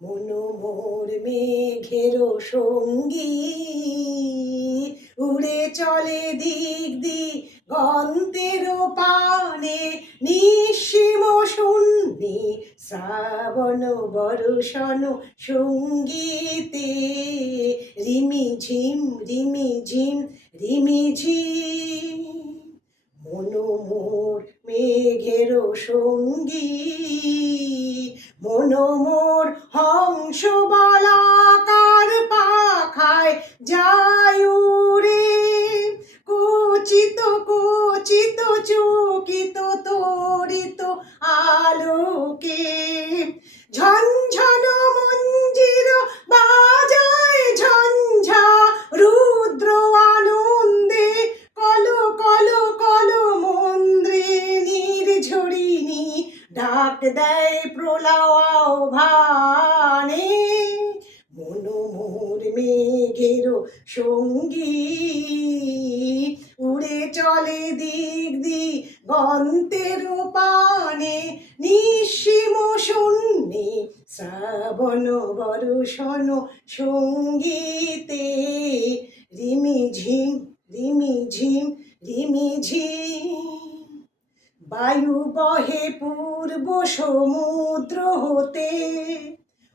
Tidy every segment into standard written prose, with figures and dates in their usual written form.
মনোমোর মেঘের সঙ্গী উড়ে চলে দিক দিগন্তের পানে, নিঃসীম শূন্যে শ্রাবণ বর্ষণ সঙ্গীতে রিমি ঝিম রিমি ঝিম রিমি ঝিম। মনোমোর মেঘের সঙ্গী মনোমোর হংস বলাকার পাখায় যায় উড়ে, কচিত কচিত চকিত তরিত আলোকে ঝনঝন মঞ্জির বাজায় ঝঞ্ঝা রুদ্র আনন্দে কল কল কল মন্দ্রিনীর ঝরিণী ডাক দেয় প্রলয়াহ্বানে। মনোমোর মেঘের সঙ্গী উড়ে চলে দিক দিগন্তের পানে, নিঃসীম শূন্যে শ্রাবণ বর্ষণ সঙ্গীতে রিমি ঝিম রিমি ঝিম রিমি ঝিম। বায়ু বহে পূর্ব সমুদ্র হতে,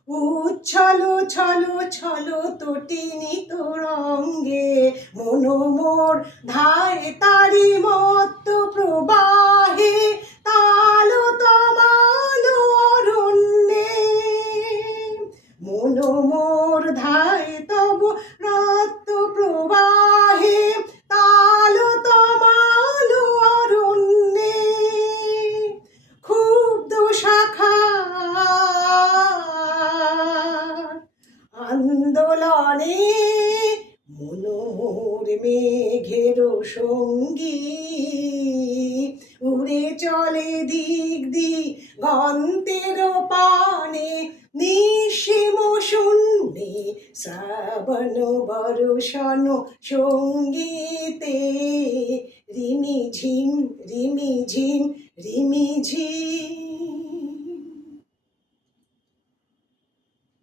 উচ্ছল ছল ছল তটিনী তরঙ্গে মনোমোর ধায় তারি মত্ত প্রবাহে তাল তমাল অরণ্যে। মনোমোর ধায় তব রক্ত প্রবাহে তাল তমাল অরণ্যে, ক্ষুব্ধ শাখা আন্দোলনে। মনোমোর মেঘের সঙ্গী উড়ে চলে দিক দিগন্তের পানে, নিঃসীম শূন্যে শ্রাবণ বর্ষণ সঙ্গীতে